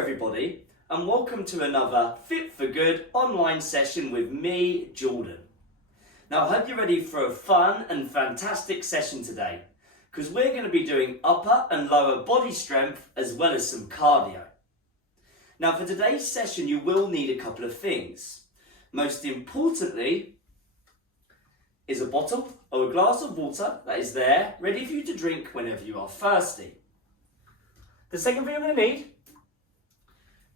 everybody, and welcome to another Fit for Good online session with me, Jordan. Now I hope you're ready for a fun and fantastic session today, because we're going to be doing upper and lower body strength as well as some cardio. Now for today's session you will need a couple of things. Most importantly is a bottle or a glass of water that is there ready for you to drink whenever you are thirsty. The second thing you're going to need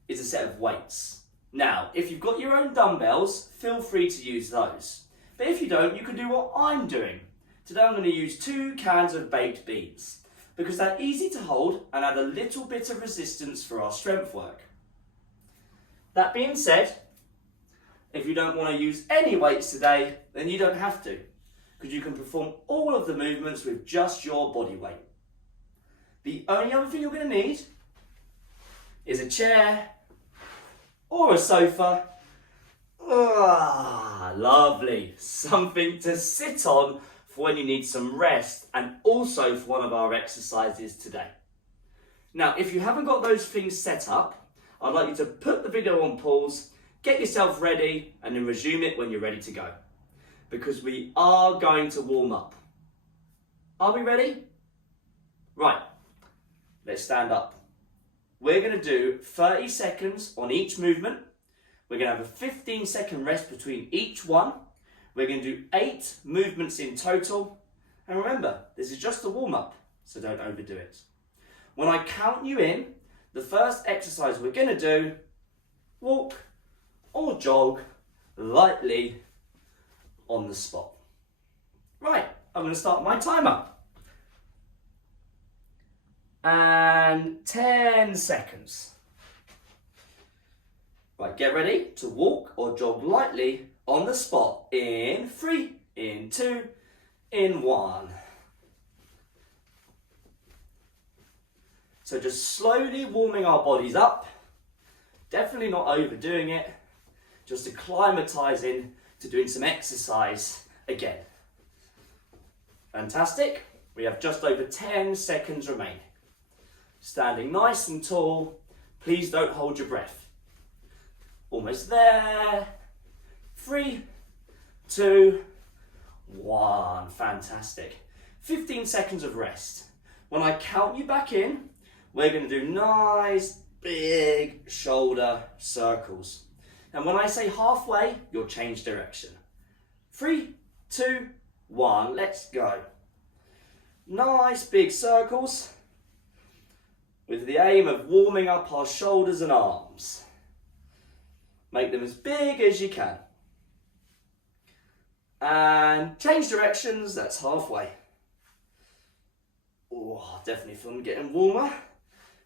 is a set of weights. Now, if you've got your own dumbbells, feel free to use those. But if you don't, you can do what I'm doing. Today I'm going to use 2 cans of baked beans because they're easy to hold and add a little bit of resistance for our strength work. That being said, if you don't want to use any weights today, then you don't have to, because you can perform all of the movements with just your body weight. The only other thing you're going to need is a chair or a sofa. Lovely. Something to sit on for when you need some rest and also for one of our exercises today. Now, if you haven't got those things set up, I'd like you to put the video on pause, get yourself ready, and then resume it when you're ready to go. Because we are going to warm up. Are we ready? Right, let's stand up. We're going to do 30 seconds on each movement. We're going to have a 15-second rest between each one. We're going to do 8 movements in total. And remember, this is just a warm-up, so don't overdo it. When I count you in, the first exercise we're going to do, walk or jog lightly on the spot. Right, I'm going to start my timer. And 10 seconds. Right, get ready to walk or jog lightly on the spot in 3, in 2, in 1. So just slowly warming our bodies up. Definitely not overdoing it. Just acclimatizing to doing some exercise again. Fantastic. We have just over 10 seconds remaining. Standing nice and tall. Please don't hold your breath. Almost there. 3, 2, 1. Fantastic. 15 seconds of rest. When I count you back in, we're going to do nice big shoulder circles. And when I say halfway, you'll change direction. 3, 2, 1. Let's go. Nice big circles, with the aim of warming up our shoulders and arms. Make them as big as you can. And change directions, that's halfway. Oh, definitely feel them getting warmer.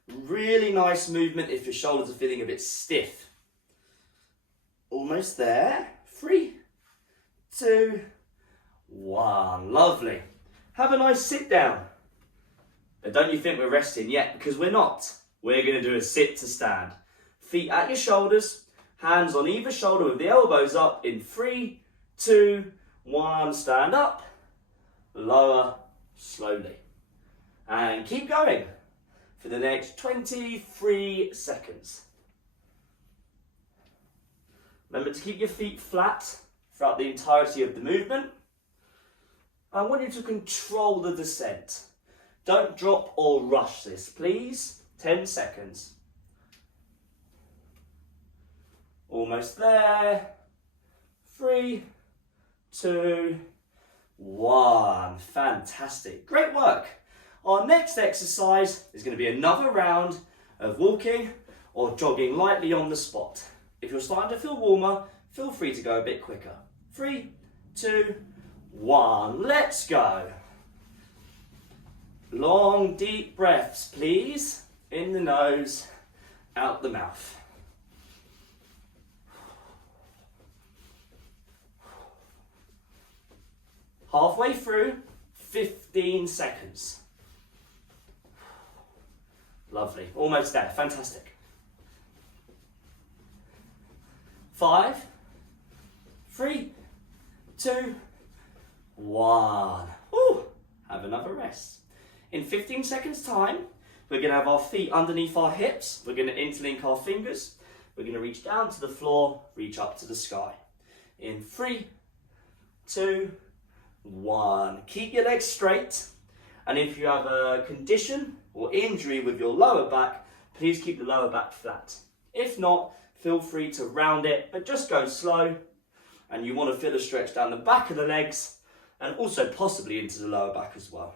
Really nice movement if your shoulders are feeling a bit stiff. Almost there. 3, 2, 1. Lovely. Have a nice sit down. But don't you think we're resting yet? Because we're not. We're going to do a sit to stand. Feet at your shoulders, hands on either shoulder with the elbows up in 3, 2, 1. Stand up, lower, slowly. And keep going for the next 23 seconds. Remember to keep your feet flat throughout the entirety of the movement. I want you to control the descent. Don't drop or rush this, please. 10 seconds. Almost there. 3, 2, 1. Fantastic. Great work. Our next exercise is going to be another round of walking or jogging lightly on the spot. If you're starting to feel warmer, feel free to go a bit quicker. 3, 2, 1. Let's go. Long, deep breaths, please. In the nose, out the mouth. Halfway through, 15 seconds. Lovely. Almost there. Fantastic. 5, 3, 2, 1. Ooh, have another rest. In 15 seconds time, We're going to have our feet underneath our hips. We're going to interlink our fingers. We're going to reach down to the floor, reach up to the sky. In 3, 2, 1. Keep your legs straight. And if you have a condition or injury with your lower back, please keep the lower back flat. If not, feel free to round it, but just go slow. And you want to feel a stretch down the back of the legs and also possibly into the lower back as well.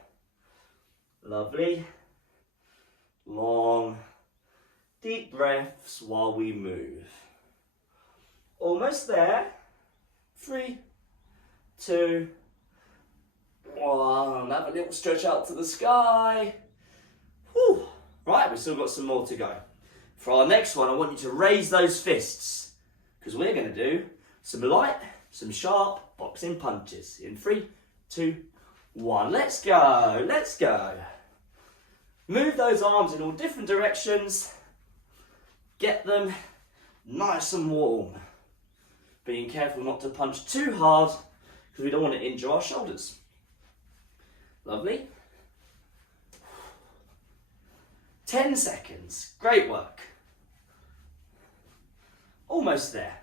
Lovely. Long, deep breaths while we move. Almost there. 3, 2, 1. Have a little stretch out to the sky. Whew. Right, we've still got some more to go. For our next one, I want you to raise those fists because we're going to do some light, some sharp boxing punches. In 3, 2, 1. Let's go. Let's go. Move those arms in all different directions. Get them nice and warm. Being careful not to punch too hard because we don't want to injure our shoulders. Lovely. 10 seconds. Great work. Almost there.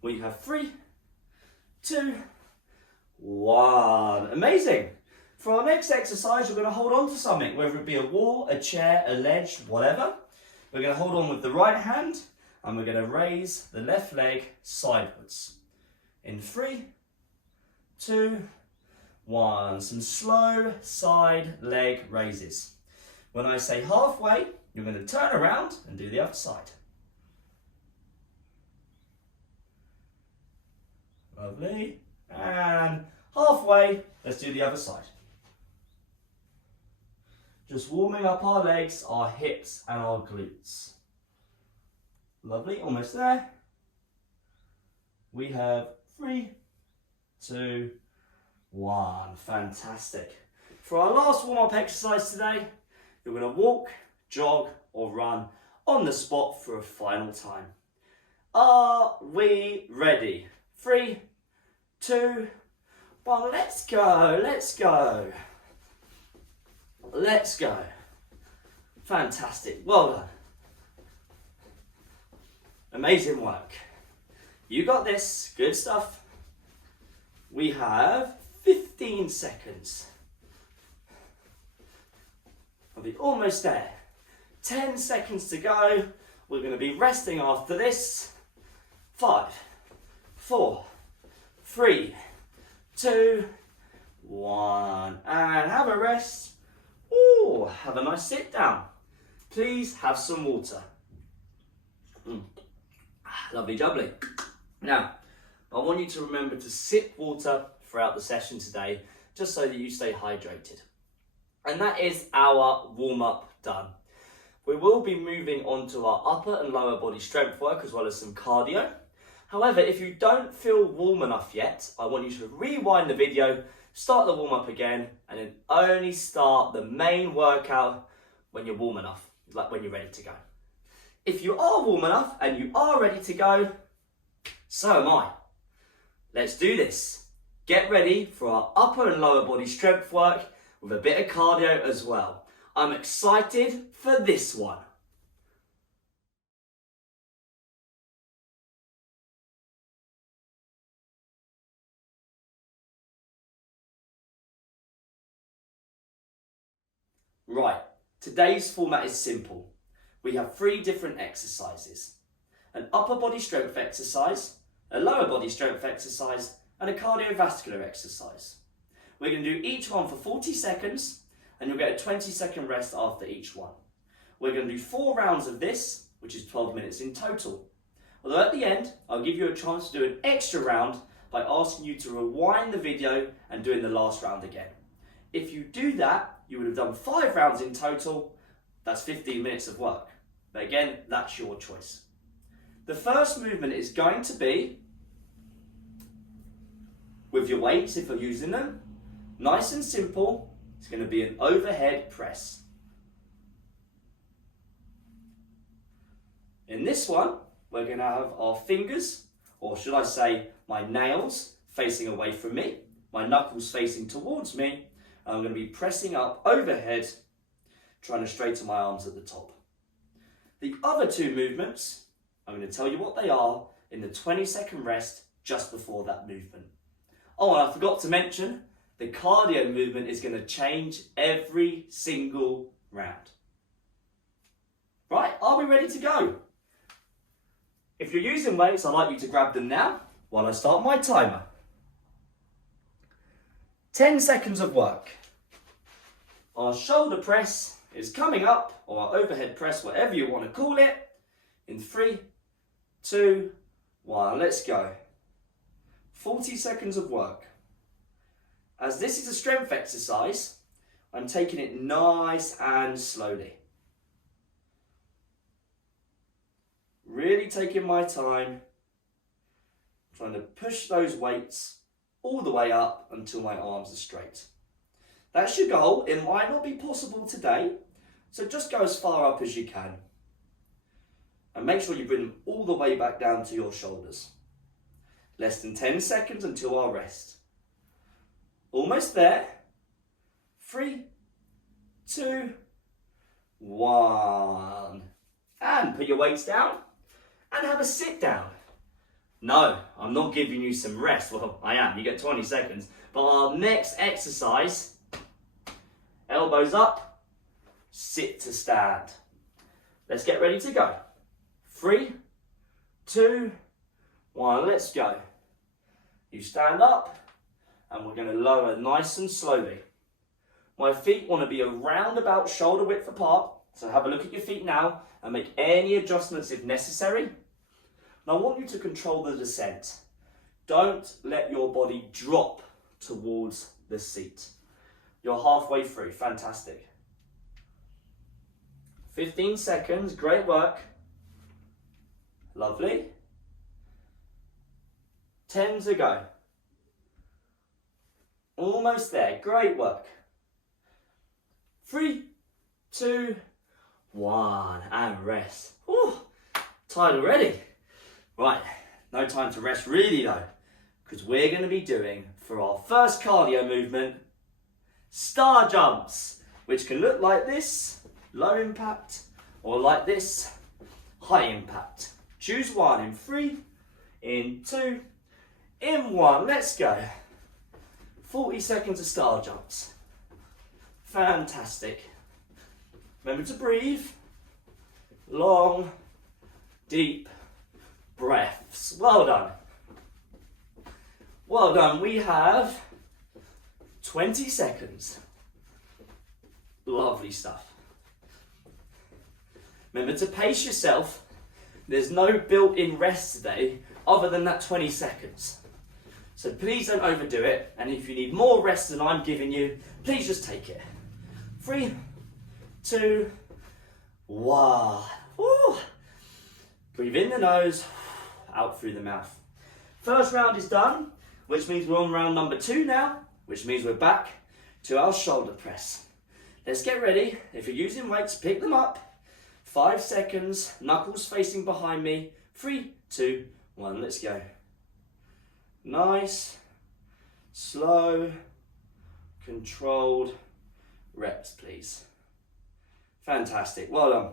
We have 3, 2, 1. Amazing. For our next exercise, you're going to hold on to something, whether it be a wall, a chair, a ledge, whatever. We're going to hold on with the right hand and we're going to raise the left leg sideways. In 3, 2, 1. Some slow side leg raises. When I say halfway, you're going to turn around and do the other side. Lovely. And halfway, let's do the other side. Just warming up our legs, our hips and our glutes. Lovely, almost there. We have 3, 2, 1. Fantastic. For our last warm-up exercise today, you're going to walk, jog or run on the spot for a final time. Are we ready? 3, 2, 1. Let's go, let's go. Let's go. Fantastic. Well done. Amazing work. You got this. Good stuff. We have 15 seconds. I'll be almost there. 10 seconds to go. We're going to be resting after this. 5, 4, 3, 2, 1. And have a rest. Ooh, have a nice sit down. Please have some water. Lovely jubbly. Now, I want you to remember to sip water throughout the session today, just so that you stay hydrated. And that is our warm-up done. We will be moving on to our upper and lower body strength work as well as some cardio. However, if you don't feel warm enough yet, I want you to rewind the video, start the warm-up again, and then only start the main workout when you're warm enough, like when you're ready to go. If you are warm enough and you are ready to go, so am I. Let's do this. Get ready for our upper and lower body strength work with a bit of cardio as well. I'm excited for this one. Right, today's format is simple. We have 3 different exercises. An upper body strength exercise, a lower body strength exercise, and a cardiovascular exercise. We're going to do each one for 40 seconds, and you'll get a 20-second rest after each one. We're going to do 4 rounds of this, which is 12 minutes in total. Although at the end, I'll give you a chance to do an extra round by asking you to rewind the video and doing the last round again. If you do that, you would have done 5 rounds in total. That's 15 minutes of work. But again, that's your choice. The first movement is going to be with your weights if you're using them. Nice and simple. It's going to be an overhead press. In this one, we're going to have our fingers, or should I say my nails, facing away from me, my knuckles facing towards me, and I'm going to be pressing up overhead trying to straighten my arms at the top. The other two movements, I'm going to tell you what they are in the 20-second rest just before that movement. Oh, and I forgot to mention, the cardio movement is going to change every single round. Right, are we ready to go? If you're using weights, I'd like you to grab them now while I start my timer. 10 seconds of work. Our shoulder press is coming up, or our overhead press, whatever you want to call it, in 3, 2, 1, let's go. 40 seconds of work. As this is a strength exercise, I'm taking it nice and slowly. Really taking my time, trying to push those weights all the way up until my arms are straight. That's your goal. It might not be possible today, so just go as far up as you can. And make sure you bring them all the way back down to your shoulders. Less than 10 seconds until our rest. Almost there. 3, 2, 1. And put your weights down and have a sit down. No, I'm not giving you some rest. Well, I am. You get 20 seconds. But our next exercise, elbows up, sit to stand. Let's get ready to go. 3, 2, 1, let's go. You stand up and we're going to lower nice and slowly. My feet want to be around about shoulder width apart, so have a look at your feet now and make any adjustments if necessary. And I want you to control the descent. Don't let your body drop towards the seat. You're halfway through, fantastic. 15 seconds, great work. Lovely. 10 to go. Almost there, great work. 3, 2, 1, and rest. Whew, tired already. Right, no time to rest really though, because we're going to be doing, for our first cardio movement, star jumps, which can look like this, low impact, or like this, high impact. Choose one in 3, in 2, in 1, let's go. 40 seconds of star jumps. Fantastic. Remember to breathe. Long, deep breaths. Well done. Well done. We have 20 seconds. Lovely stuff. Remember to pace yourself. There's no built-in rest today other than that 20 seconds. So please don't overdo it. And if you need more rest than I'm giving you, please just take it. 3, 2, 1. Woo. Breathe in the nose, out through the mouth. First round is done, which means we're on round number 2 now, which means we're back to our shoulder press. Let's get ready. If you're using weights, pick them up. 5 seconds, knuckles facing behind me. 3, 2, 1, let's go. Nice, slow, controlled reps, please. Fantastic, well done.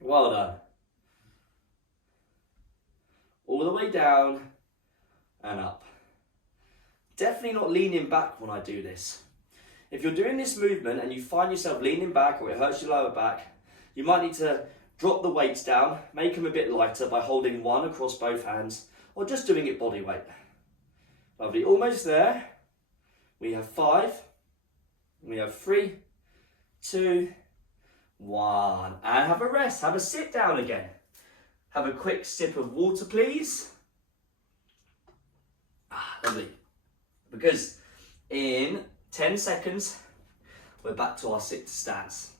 Well done. All the way down and up. Definitely not leaning back when I do this. If you're doing this movement and you find yourself leaning back or it hurts your lower back, you might need to drop the weights down, make them a bit lighter by holding one across both hands or just doing it body weight. Lovely, almost there. We have 5, we have 3, 2, 1, and have a rest, have a sit down again. Have a quick sip of water, please. Lovely. Because in 10 seconds, we're back to our sit to stance.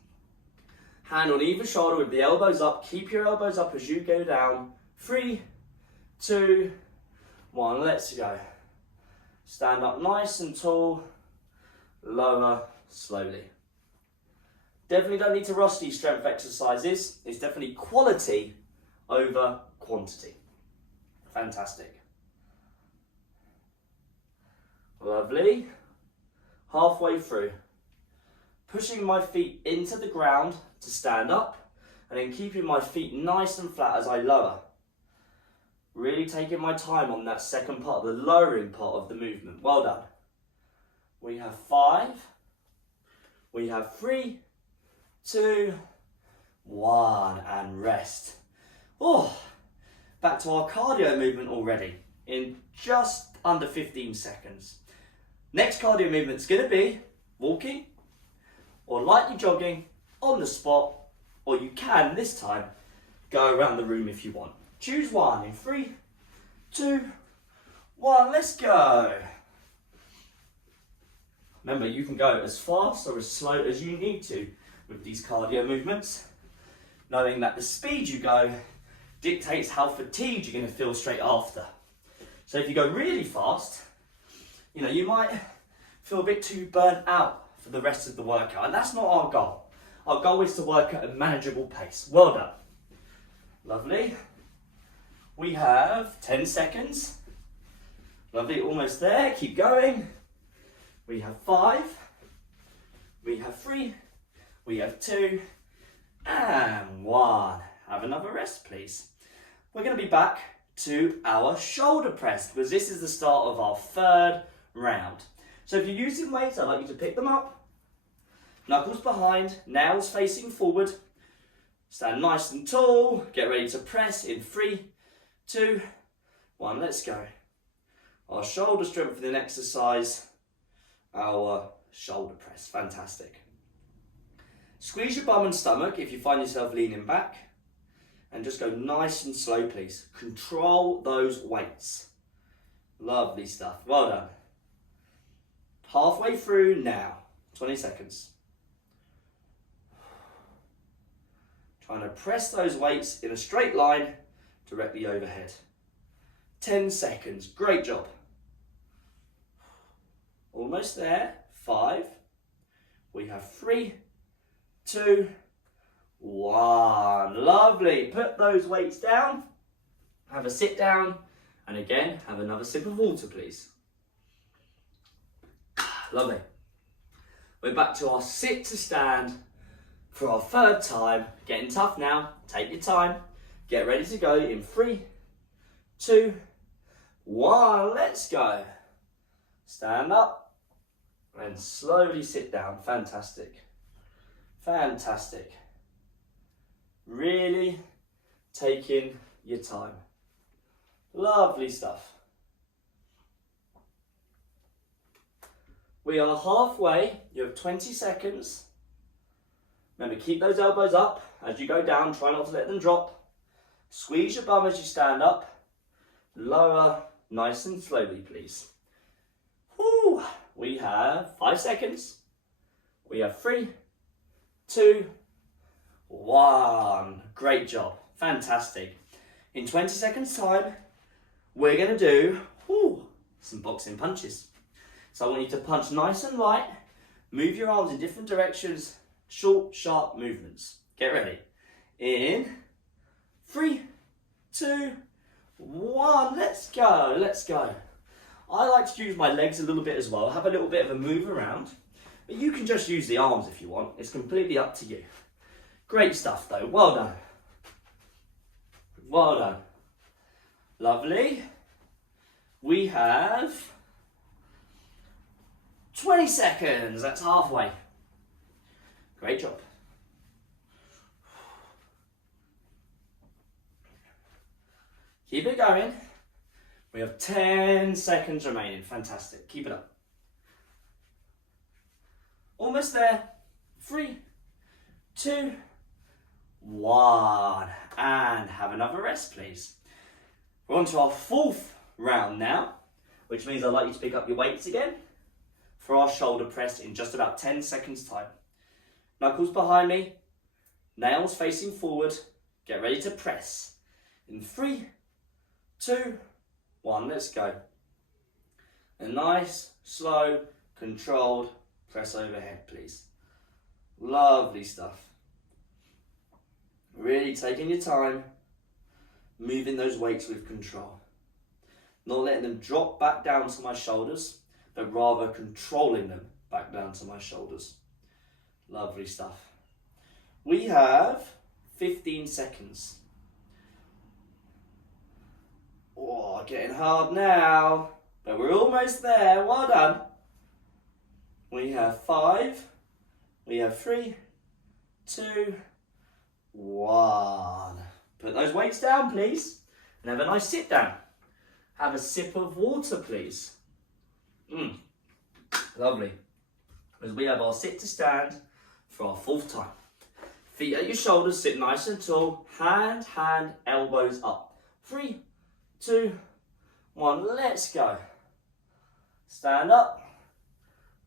Hand on either shoulder with the elbows up. Keep your elbows up as you go down. 3, 2, 1, let's go. Stand up nice and tall. Lower slowly. Definitely don't need to rush these strength exercises. It's definitely quality over quantity. Fantastic. Lovely. Halfway through. pushing my feet into the ground to stand up, and then keeping my feet nice and flat as I lower. Really taking my time on that second part, the lowering part of the movement. Well done. We have 5. We have 3, 2, 1, and rest. Oh, back to our cardio movement already in just under 15 seconds. Next cardio movement's going to be walking or lightly jogging on the spot, or you can this time go around the room if you want. Choose one in 3, 2, 1, let's go. Remember, you can go as fast or as slow as you need to with these cardio movements, knowing that the speed you go dictates how fatigued you're going to feel straight after. So if you go really fast, you might feel a bit too burnt out for the rest of the workout, and that's not our goal. Our goal is to work at a manageable pace. Well done. Lovely. We have 10 seconds. Lovely, almost there. Keep going. We have 5. We have 3. We have 2. And 1. Have another rest, please. We're going to be back to our shoulder press, because this is the start of our 3rd round. So if you're using weights, I'd like you to pick them up. Knuckles behind, nails facing forward. Stand nice and tall. Get ready to press in 3, 2, 1. Let's go. Our shoulder strengthening exercise. Our shoulder press. Fantastic. Squeeze your bum and stomach if you find yourself leaning back. And just go nice and slow, please. Control those weights. Lovely stuff. Well done. Halfway through now. 20 seconds. Trying to press those weights in a straight line directly overhead. 10 seconds. Great job. Almost there. 5. We have 3, 2, 1. Lovely. Put those weights down. Have a sit down. And again, have another sip of water, please. Lovely. We're back to our sit to stand for our 3rd time. Getting tough now. Take your time. Get ready to go in 3, 2, 1. Let's go. Stand up and slowly sit down. Fantastic. Fantastic. Really taking your time. Lovely stuff. We are halfway. You have 20 seconds. Remember, keep those elbows up as you go down. Try not to let them drop. Squeeze your bum as you stand up. Lower nice and slowly, please. Woo. We have 5 seconds. We have 3, 2, 1. Great job. Fantastic. In 20 seconds time, we're going to do some boxing punches. So I want you to punch nice and light. Move your arms in different directions. Short, sharp movements. Get ready. In 3, 2, 1. Let's go. Let's go. I like to use my legs a little bit as well. Have a little bit of a move around. But you can just use the arms if you want. It's completely up to you. Great stuff though. Well done. Well done. Lovely. We have 20 seconds. That's halfway. Great job. Keep it going. We have 10 seconds remaining. Fantastic. Keep it up. Almost there. 3, 2, 1. And have another rest, please. We're on to our 4th round now, which means I'd like you to pick up your weights again for our shoulder press in just about 10 seconds time. Knuckles behind me, nails facing forward. Get ready to press. In 3, 2, 1, let's go. A nice, slow, controlled press overhead, please. Lovely stuff. Really taking your time, moving those weights with control. Not letting them drop back down to my shoulders, but rather controlling them back down to my shoulders. Lovely stuff. We have 15 seconds. Oh, getting hard now, but we're almost there. Well done. We have 5, we have 3, 2, 1. Put those weights down, please, and have a nice sit down. Have a sip of water, please. Lovely. As we have our sit to stand for our 4th time. Feet at your shoulders, sit nice and tall. Hand, elbows up. 3, 2, 1, let's go. Stand up,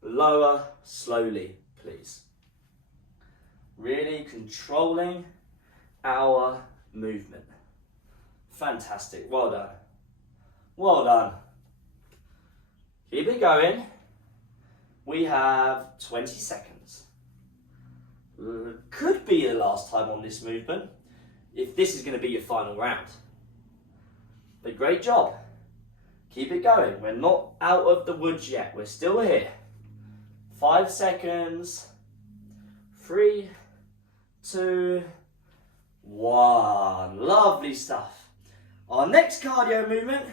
lower slowly, please. Really controlling our movement. Fantastic, well done. Well done. Keep it going. We have 20 seconds. Could be your last time on this movement if this is going to be your final round. But great job. Keep it going. We're not out of the woods yet. We're still here. 5 seconds. 3, 2, 1. Lovely stuff. Our next cardio movement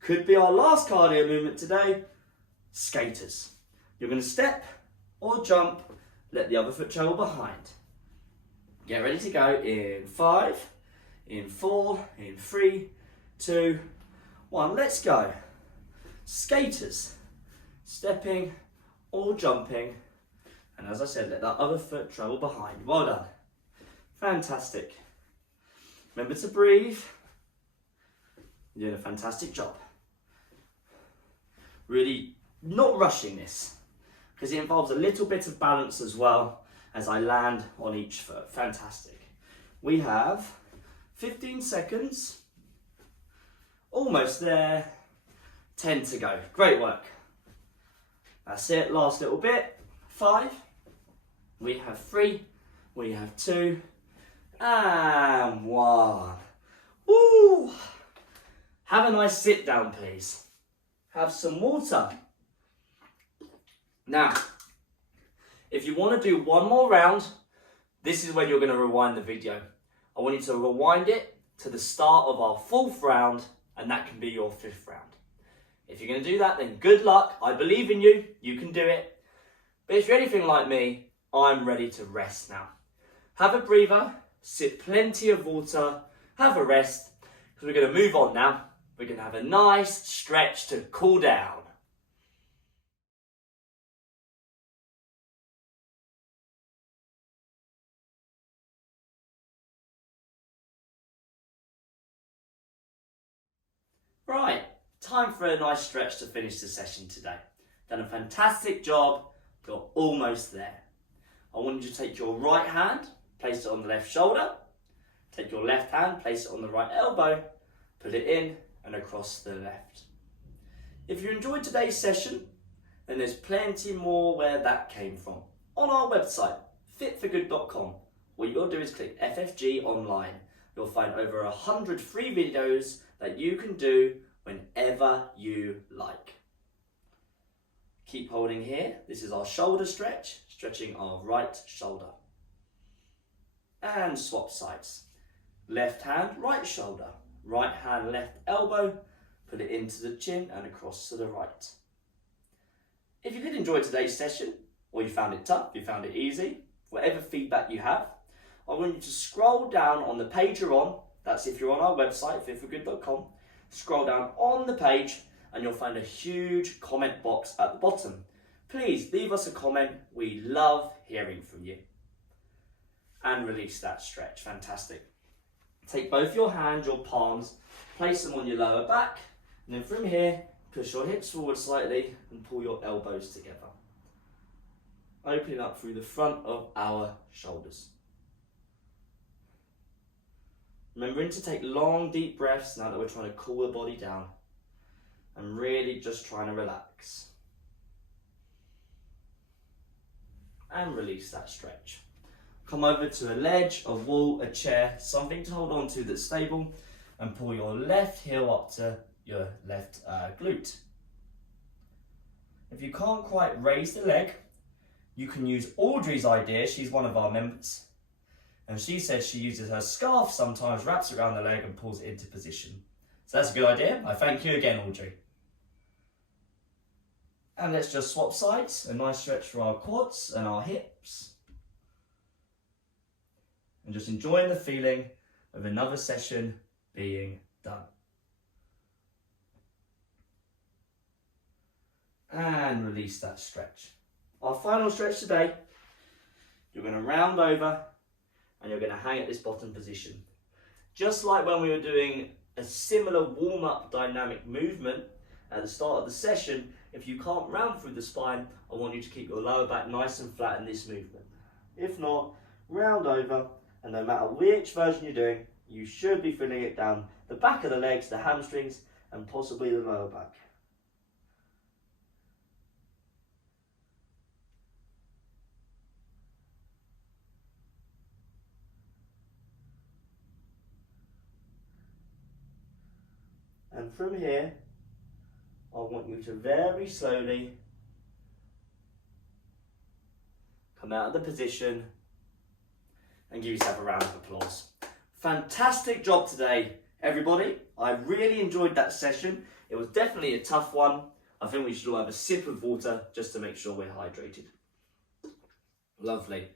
could be our last cardio movement today. Skaters. You're going to step or jump. Let the other foot travel behind. Get ready to go in 5, in 4, in 3, 2, 1. Let's go. Skaters. Stepping or jumping. And as I said, let that other foot travel behind. Well done. Fantastic. Remember to breathe. You're doing a fantastic job. Really not rushing this, because it involves a little bit of balance as well as I land on each foot. Fantastic. We have 15 seconds. Almost there. 10 to go. Great work. That's it. Last little bit. 5. We have 3. We have 2. And 1. Woo! Have a nice sit down, please. Have some water. Now, if you want to do one more round, this is when you're going to rewind the video. I want you to rewind it to the start of our 4th round, and that can be your 5th round. If you're going to do that, then good luck. I believe in you. You can do it. But if you're anything like me, I'm ready to rest now. Have a breather, sip plenty of water, have a rest, because we're going to move on now. We're going to have a nice stretch to cool down. Right, time for a nice stretch to finish the session today. Done a fantastic job, you're almost there. I want you to take your right hand, place it on the left shoulder, take your left hand, place it on the right elbow, put it in and across the left. If you enjoyed today's session, then there's plenty more where that came from. On our website, fitforgood.com, what you'll do is click FFG online. You'll find over 100 free videos that you can do whenever you like. Keep holding here. This is our shoulder stretch, stretching our right shoulder. And swap sides. Left hand, right shoulder. Right hand, left elbow. Put it into the chin and across to the right. If you did enjoy today's session, or you found it tough, you found it easy, whatever feedback you have, I want you to scroll down on the page you're on. That's if you're on our website, fitforgood.com. Scroll down on the page and you'll find a huge comment box at the bottom. Please leave us a comment. We love hearing from you. And release that stretch. Fantastic. Take both your hands, your palms, place them on your lower back, and then from here, push your hips forward slightly and pull your elbows together. Opening up through the front of our shoulders. Remembering to take long, deep breaths now that we're trying to cool the body down. And really just trying to relax. And release that stretch. Come over to a ledge, a wall, a chair, something to hold on to that's stable, and pull your left heel up to your left glute. If you can't quite raise the leg, you can use Audrey's idea. She's one of our members. And she said she uses her scarf sometimes, wraps it around the leg and pulls it into position. So that's a good idea. I thank you again, Audrey. And let's just swap sides. A nice stretch for our quads and our hips. And just enjoying the feeling of another session being done. And release that stretch. Our final stretch today, you're going to round over and you're going to hang at this bottom position. Just like when we were doing a similar warm-up dynamic movement at the start of the session, if you can't round through the spine, I want you to keep your lower back nice and flat in this movement. If not, round over, and no matter which version you're doing, you should be feeling it down the back of the legs, the hamstrings, and possibly the lower back. And from here, I want you to very slowly come out of the position and give yourself a round of applause. Fantastic job today, everybody. I really enjoyed that session. It was definitely a tough one. I think we should all have a sip of water just to make sure we're hydrated. Lovely.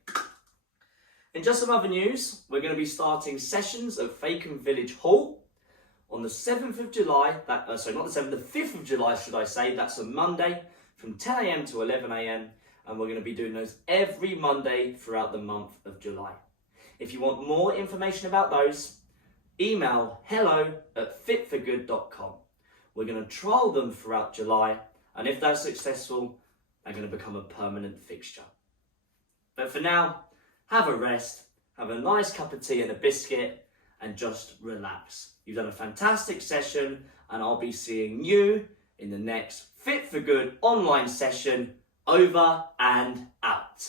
In just some other news, we're going to be starting sessions at Fakenham Village Hall on the 7th of July, not the 7th, the 5th of July, should I say. That's a Monday from 10 a.m. to 11 a.m. And we're going to be doing those every Monday throughout the month of July. If you want more information about those, email hello@fitforgood.com. We're going to trial them throughout July, and if they're successful, they're going to become a permanent fixture. But for now, have a rest, have a nice cup of tea and a biscuit, and just relax. You've done a fantastic session, and I'll be seeing you in the next Fit for Good online session. Over and out.